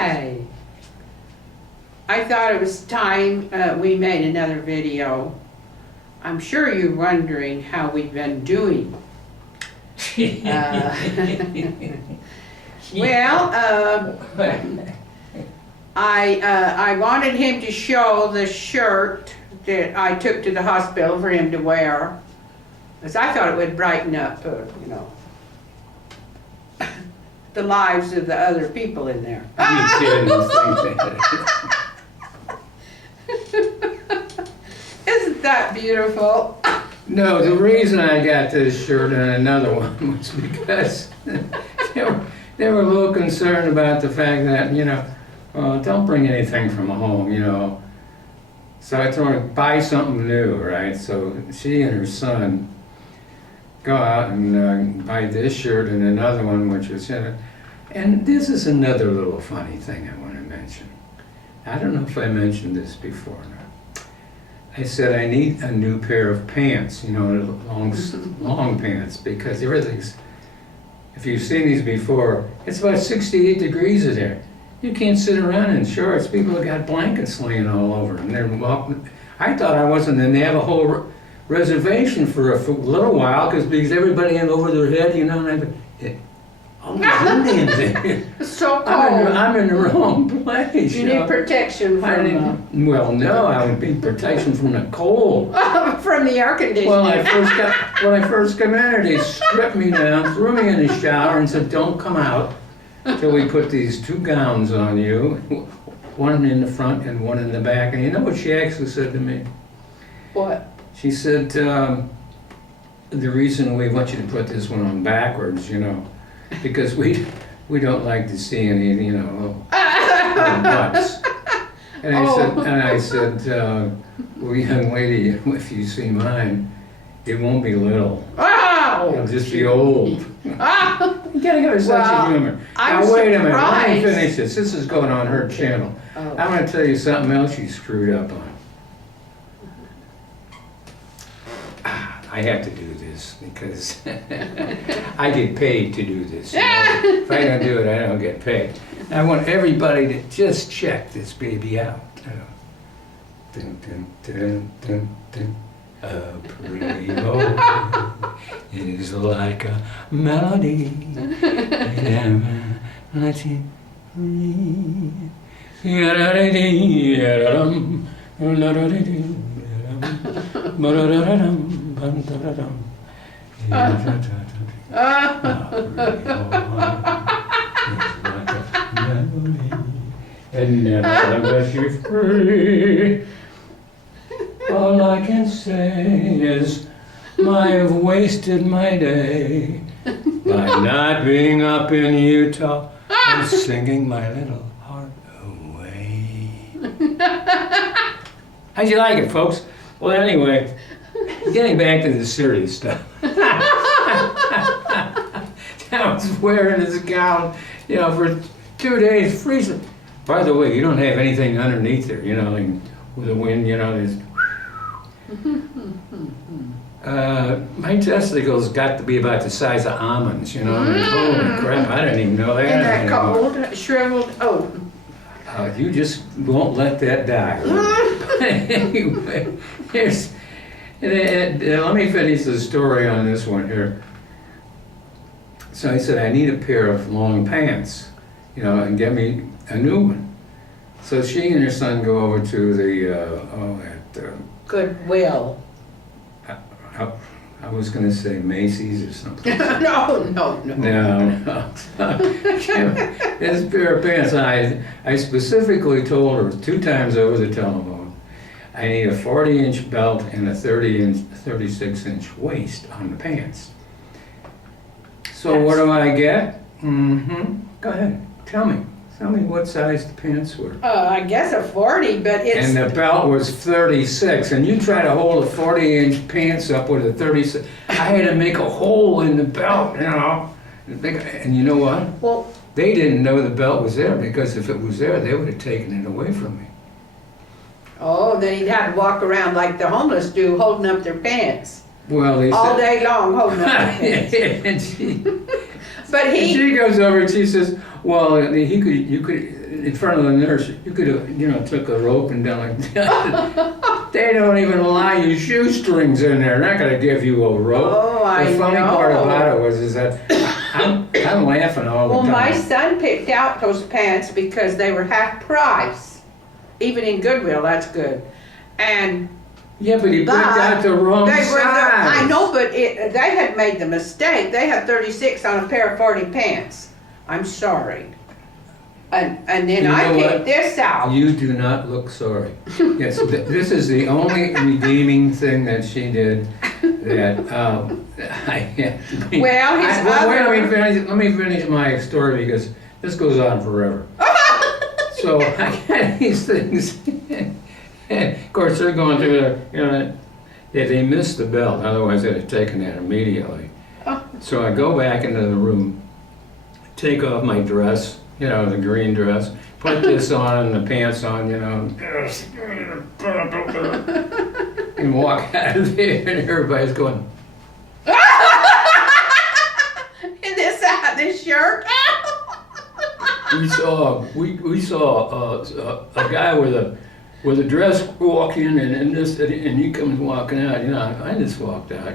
Hi. I thought it was time we made another video. I'm sure you're wondering how we've been doing. I wanted him to show the shirt that I took to the hospital for him to wear, because I thought it would brighten up, the lives of the other people in there. You didn't think that. Isn't that beautiful? No, the reason I got this shirt and another one was because they were a little concerned about the fact that, don't bring anything from home, So I told her, buy something new, right? So she and her son go out and buy this shirt and another one, which was in it. And this is another little funny thing I want to mention. I don't know if I mentioned this before or not. I said I need a new pair of pants, long pants, because everything's, if you've seen these before, it's about 68 degrees in there. You can't sit around in shorts. People have got blankets laying all over, and they're walking. I thought I wasn't, and they have a whole reservation for a little while because everybody had over their head, and all the Indians there. It's so cold. I'm in the wrong place. You need protection from... well, no, I would need protection from the cold. From the air conditioning. Well, when I first came in here, they stripped me down, threw me in the shower, and said, "Don't come out until we put these two gowns on you, one in the front and one in the back." And you know what she actually said to me? What? She said, "The reason we want you to put this one on backwards, because we don't like to see any, little butts." And I said, "Well, young lady, if you see mine, it won't be little. It'll just be old." You gotta have a sense of humor. Now wait a minute, let me finish this. This is going on her channel. I'm gonna tell you something else you screwed up on. I have to do this because I get paid to do this. If I don't do it, I don't get paid. I want everybody to just check this baby out. Dun, dun, dun, dun, dun. A pretty boy, it is like a melody. And never let you free. All I can say is I've wasted my day by not being up in Utah and singing my little heart away. How'd you like it, folks? Well, anyway, getting back to the serious stuff. I was wearing this gown, for 2 days, freezing. By the way, you don't have anything underneath there, like with the wind, there's... my testicles got to be about the size of almonds, Holy crap, I didn't even know that. And that cold, shriveled oat. You just won't let that die. Anyway, let me finish the story on this one here. So I said, I need a pair of long pants, and get me a new one. So she and her son go over to the, Goodwill. I was going to say Macy's or something. No. This pair of pants, I specifically told her 2 times over the telephone, I need a 40-inch belt and a 36-inch waist on the pants. So what do I get? Go ahead, tell me. Tell me what size the pants were. I guess a 40, but it's... And the belt was 36, and you try to hold a 40-inch pants up with a 36. I had to make a hole in the belt, And you know what? Well, they didn't know the belt was there, because if it was there, they would have taken it away from me. Oh, then he'd have to walk around like the homeless do, holding up their pants. Well, they all said, day long, holding up their pants. But And he, she goes over and she says, well, you could, in front of the nurse, you could have, took a rope and done like that. They don't even allow you shoestrings in there. They're not gonna give you a rope. Oh, I The funny part know. about it is that I'm laughing all the well, time. my son picked out those pants because they were half price. Even in Goodwill, that's good. And Yeah, but he picked But out the wrong they size. were I know, but they had made the mistake. They had 36 on a pair of 40 pants. I'm sorry. And then You I know picked what? this out. You do not look sorry. Yes, this is the only redeeming thing that she did that I had to be. Well, his wait, other- let me finish my story because this goes on forever. So I got these things. And of course, they're going through they missed the belt, otherwise they'd have taken that immediately. Oh. So I go back into the room, take off my dress, the green dress, put this on and the pants on, and walk out of there, and everybody's going, And this shirt. we saw a guy with a dress walk in and he comes walking out. I just walked out.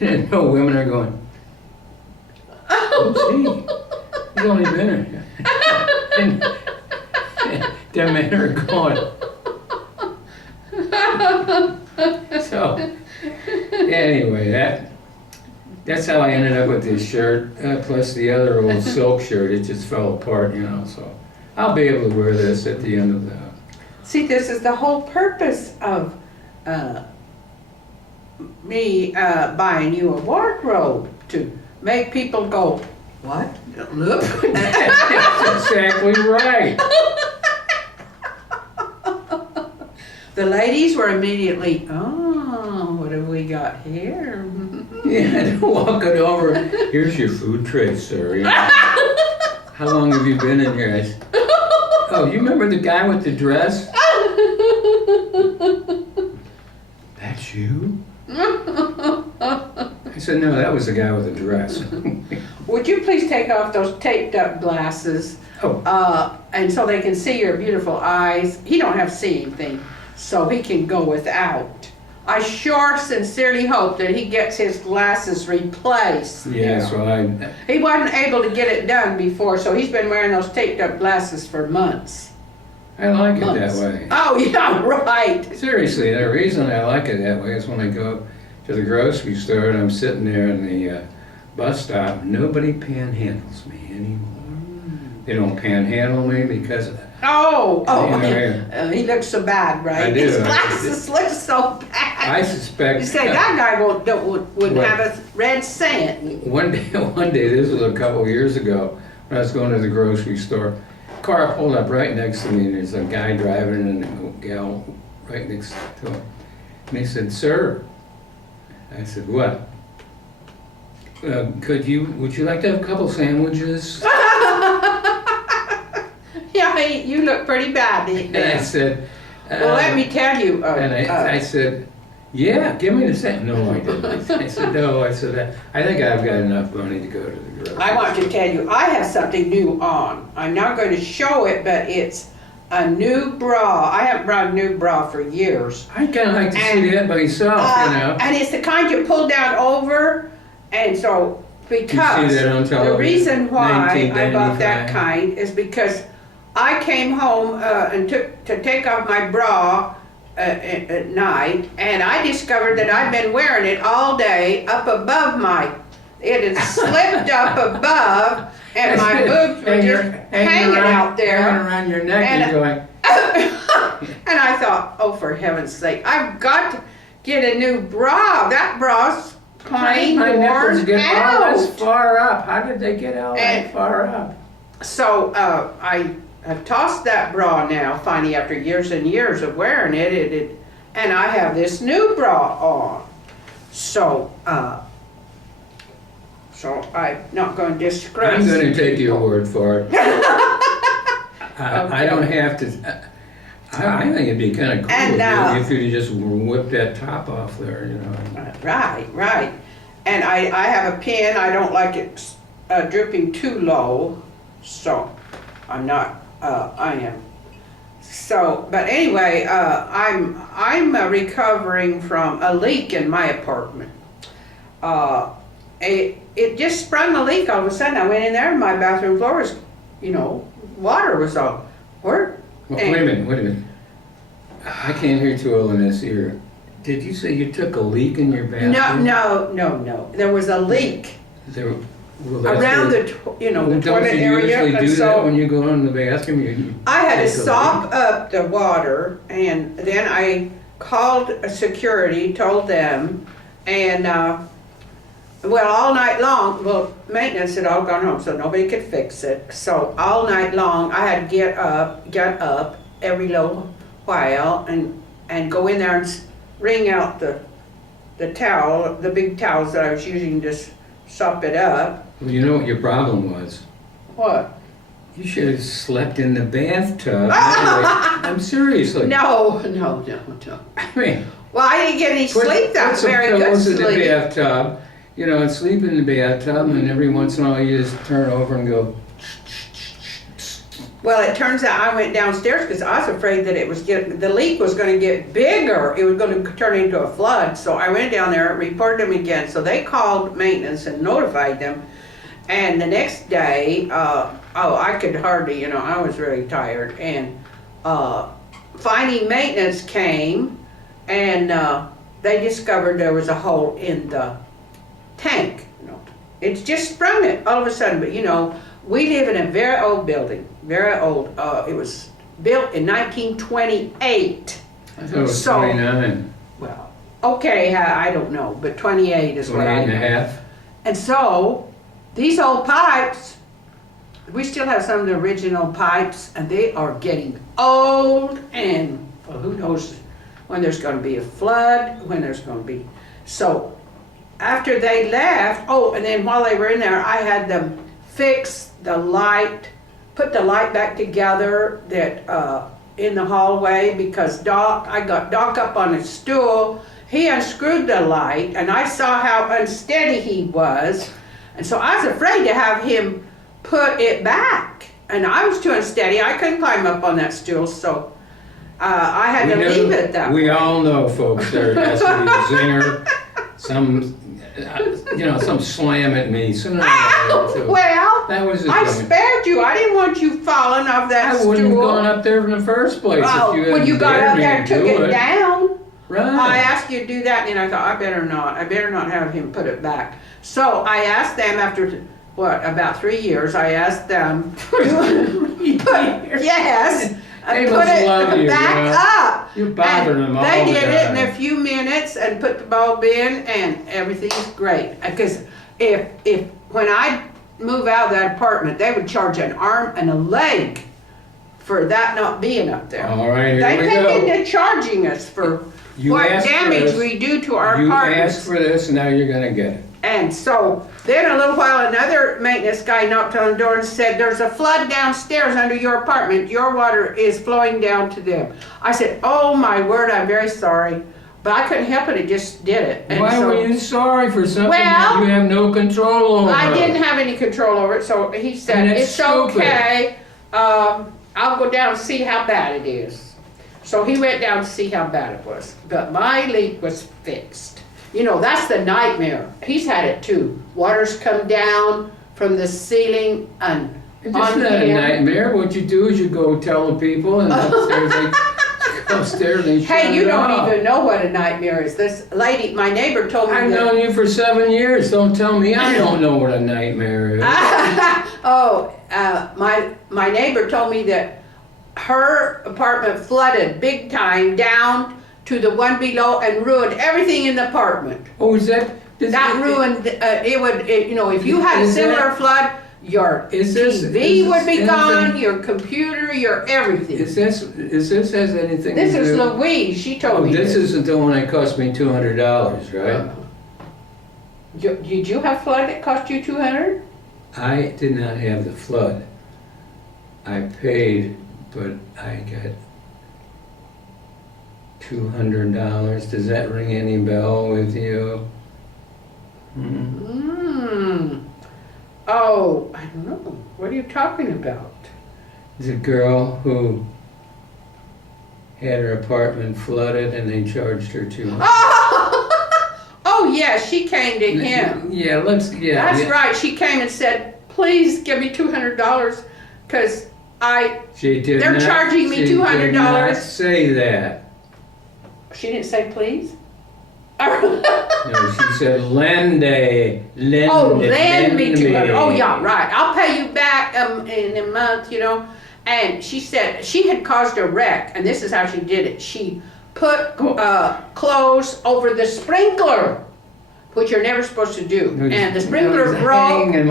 And no women are going, who's he? He's only been here. And them men are going. So anyway, that's how I ended up with this shirt, plus the other old silk shirt. It just fell apart, so I'll be able to wear this at the end of the... See, this is the whole purpose of me buying you a wardrobe, to make people go, what? Look. That's exactly right. The ladies were immediately, oh, what have we got here? Yeah, walking over, here's your food tray, sir. How long have you been in here? I said, oh, you remember the guy with the dress? That's you? I said, no, that was the guy with the dress. Would you please take off those taped up glasses? Oh. And so they can see your beautiful eyes. He don't have to see anything, so he can go without. I sure sincerely hope that he gets his glasses replaced. Yeah, so He wasn't able to get it done before, so he's been wearing those taped up glasses for months. I like it Months. that way. Oh, yeah, right. Seriously, the reason I like it that way is when I go to the grocery store and I'm sitting there in the bus stop, nobody panhandles me anymore. They don't panhandle me because... He looks so bad, right? I do. His glasses look so bad. I suspect... You say, that guy wouldn't What? have a red cent. One day, this was a couple of years ago, when I was going to the grocery store. Car pulled up right next to me, and there's a guy driving and a gal right next to him. And he said, sir. I said, what? Would you like to have a couple sandwiches? Yeah, you look pretty bad. And I said, Well, let me tell you. and I said, yeah, give me the sandwich. No, I didn't. I said, no, I think I've got enough money to go to the grocery. I want to tell you, I have something new on. I'm not going to show it, but it's a new bra. I haven't brought a new bra for years. I kind of like to see that myself, And it's the kind you pull down over, and so because You see that on the television? reason why I bought 1995. that kind is because I came home and took to take off my bra at night, and I discovered that I'd been wearing it all day up above it had slipped up above, and my boobs were just hanging out there. Hanging around your neck, And- you're going, And I thought, oh, for heaven's sake, I've got to get a new bra. That bra's plain my nipples worn get all out. this far up. How did they get all that And- far up? So I have tossed that bra now, finally, after years and years of wearing it, and I have this new bra on. So I'm not going to disgrace. I'm going to take your word for it. I don't have to. I think it'd be kind of cool And, if you just whip that top off there, Right. And I have a pin. I don't like it dripping too low, so I'm not, I am. So, but anyway, I'm recovering from a leak in my apartment. It just sprung a leak all of a sudden. I went in there and my bathroom floor was, water was all, where? Well, wait a minute. I can't hear too well in this ear. Did you say you took a leak in your bathroom? No. There was a leak around the toilet area. Don't you usually do that when you go in the bathroom? I had to sop up the water, and then I called security, told them, and all night long, maintenance had all gone home, so nobody could fix it. So all night long, I had to get up every little while and go in there and wring out the towel, the big towels that I was using to sop it up. Well, you know what your problem was? What? You should have slept in the bathtub. I'm seriously. No. I mean, Well, I didn't get any sleep. That was very good Put some pillows in the sleep. bathtub, and sleep in the bathtub, and every once in a while you just turn over and go. Well, it turns out I went downstairs because I was afraid that the leak was going to get bigger. It was going to turn into a flood. So I went down there, reported them again. So they called maintenance and notified them. And the next day, I could hardly, I was really tired. And finding maintenance came, and they discovered there was a hole in the tank. It's just sprung it all of a sudden. But we live in a very old building, very old. It was built in 1928. I thought it was 29. Well, okay, I don't know, but 28 is what I know. 28 and a half. And so, these old pipes, we still have some of the original pipes, and they are getting old, and who knows when there's going to be a flood, when there's going to be. So, after they left, and then while they were in there, I had them fix the light, put the light back together that in the hallway, because I got Doc up on a stool. He unscrewed the light, and I saw how unsteady he was, and so I was afraid to have him put it back, and I was too unsteady. I couldn't climb up on that stool, so I had to leave it that way. We all know, folks, there has to be a zinger, some slam at me. Well, that was I spared you. I didn't want you falling off that stool. I wouldn't have gone up there in the first place if you hadn't you got dared up me there and to took do it down. Right. I asked you to do that, and I thought, I better not have him put it back. So I asked them after, about 3 years, I asked them, yes, They put must it love you, back up. You're bothering them all They the did it time. in a few minutes and put the bulb in, and everything's great. Because when I move out of that apartment, they would charge an arm and a leg for that not being up there. All right, here They we take go. into charging us for You what asked for damage this. we do to our You apartments. asked for this, and now you're going to get it. And so then a little while, another maintenance guy knocked on the door and said, there's a flood downstairs under your apartment. Your water is flowing down to them. I said, oh my word, I'm very sorry. But I couldn't help it, it just did it. And Why so, were you sorry for something Well, that you have no control over? I didn't have any control over it, so he said, And it's it's stupid. okay. I'll go down and see how bad it is. So he went down to see how bad it was. But my leak was fixed. That's the nightmare. He's had it too. Water's come down from the ceiling and It's on not a him. nightmare. What you do is you go tell the people, and upstairs they shut Hey, you it don't off. even know what a nightmare is. This lady, my neighbor told me I've that. known you for 7 years. Don't tell me I don't know what a nightmare is. My neighbor told me that her apartment flooded big time down to the one below and ruined everything in the apartment. Oh, is that? That ruined, if you had a Is similar that- flood, your TV would be gone, your computer, your everything. Is this has anything This to do? is Louise, she told me This isn't the one that cost me $200, right? Did you have flood that cost you $200? I did not have the flood. I paid, but I got $200. Does that ring any bell with you? Oh, I don't know. What are you talking about? There's a girl who had her apartment flooded and they charged her $200. Oh, yeah, she came to him. Yeah, That's right. She came and said, please give me $200 because they're charging me $200. She did not say that. She didn't say please? No, she said lend me $200. Oh, yeah, right. I'll pay you back in a month, you know. And she said she had caused a wreck, and this is how she did it. She put clothes over the sprinkler, which you're never supposed to do. And the sprinkler broke and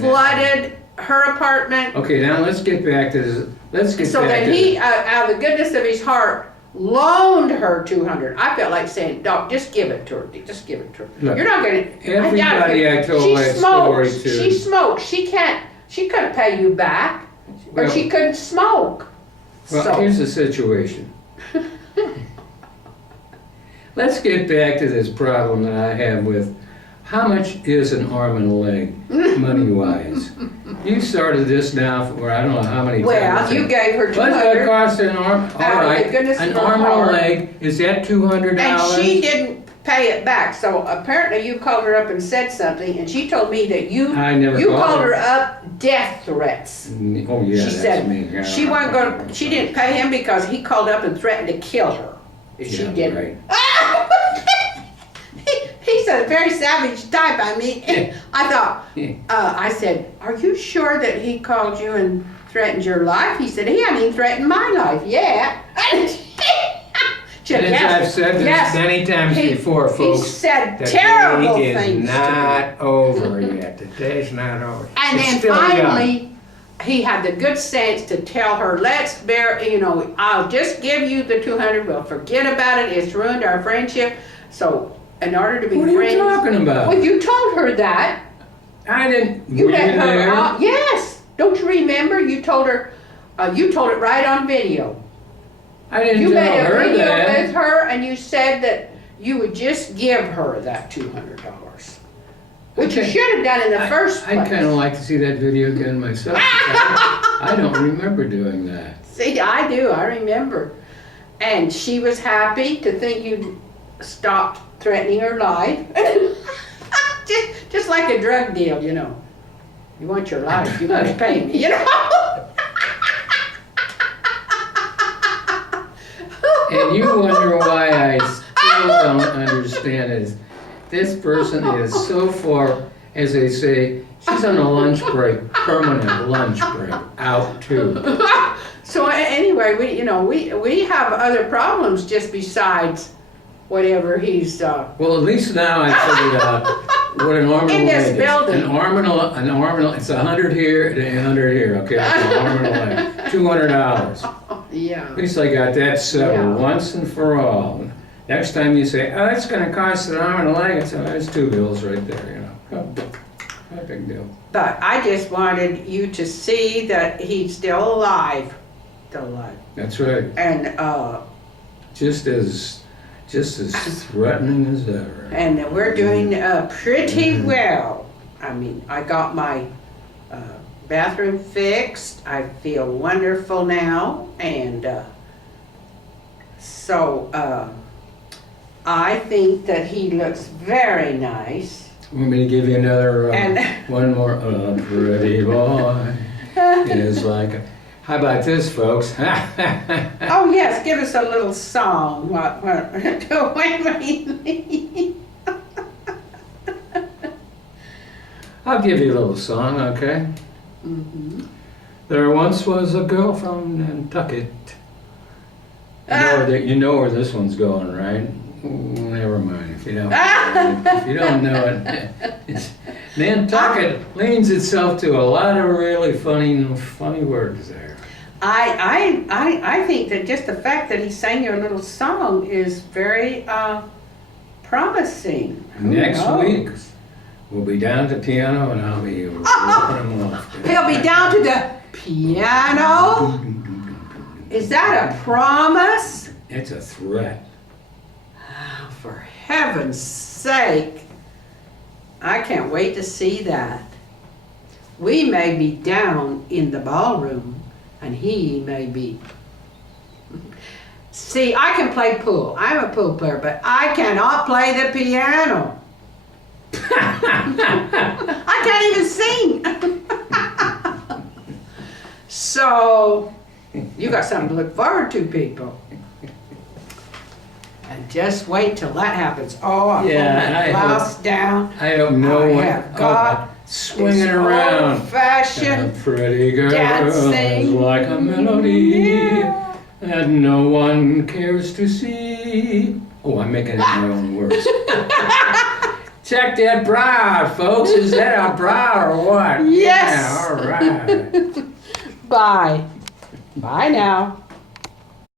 flooded her apartment. Okay, now let's get back to this. So then he, out of the goodness of his heart, loaned her $200. I felt like saying, "Doc, just give it to her. Just give it to her. Look, You're not going to." Everybody I told that story to. She smokes. She couldn't pay you back, or she couldn't smoke. Well, here's the situation. Let's get back to this problem that I have with how much is an arm and a leg, money-wise? You started this now for I don't know how many times. Well, you gave her $200. What's that cost an arm? All right, an arm and a leg, is that $200? And she didn't pay it back. So apparently you called her up and said something, and she told me that you called her up death threats. Oh yeah, she said me. Yeah. She didn't pay him because he called up and threatened to kill her if she didn't. Right. He's a very savage type. I mean, I thought, I said, are you sure that he called you and threatened your life? He said, he hadn't even threatened my life. Yeah. And as I've said this many times before, folks, he said terrible things. The day is not over yet. The day's not over. And then finally, he had the good sense to tell her, I'll just give you the $200. We'll forget about it. It's ruined our friendship. So, in order to be friends. What are you talking about? Well, you told her that. I didn't. You let her out. Yes. Don't you remember? You told her. You told it right on video. I didn't tell her that. You made a video with her, and you said that you would just give her that $200, which you should have done in the first place. I'd kind of like to see that video again myself. I don't remember doing that. See, I do. I remember. And she was happy to think you'd stopped threatening her life. just like a drug deal, you know. You want your life, you gotta pay me, you know. And you wonder why I still don't understand it. This person is so far, as they say, she's on a lunch break, permanent lunch break, out too. So anyway, we have other problems just besides whatever he's. Well, at least now I figured out what an arm and a leg is. Building. An arm and a it's 100 here and 100 here. Okay, that's an arm and a leg. $200. Yeah. At least I got that settled once and for all. Next time you say, "Oh, it's going to cost an arm and a leg," I say, "There's two bills right there." You know, no big deal. But I just wanted you to see that he's still alive. Still alive. That's right. And just as threatening as ever. And we're doing pretty well. I mean, I got my bathroom fixed. I feel wonderful now, and so I think that he looks very nice. Want me to give you another one more? Pretty boy is like a. How about this, folks? Oh yes, give us a little song. I'll give you a little song, okay? Mm-hmm. There once was a girl from Nantucket. You know where this one's going, right? Never mind if you don't. If you don't know it, Nantucket leans itself to a lot of really funny words there. I think that just the fact that he sang your little song is very promising. Next week, we'll be down to the piano and I'll be ripping them off. He'll be down to the piano? Is that a promise? It's a threat. Oh, for heaven's sake. I can't wait to see that. We may be down in the ballroom, and he may be. See, I can play pool. I'm a pool player, but I cannot play the piano. I can't even sing. So, you got something to look forward to, people. And just wait till that happens. Oh, I'm Yeah, pulling that I blouse down. I hope no I one have got swinging this around. old-fashioned A pretty girl dancing. is like a melody that no one cares to see. Oh, I'm making up my own words. Check that bra out, folks. Is that a bra or what? Yes. Yeah, all right. Bye. Bye now.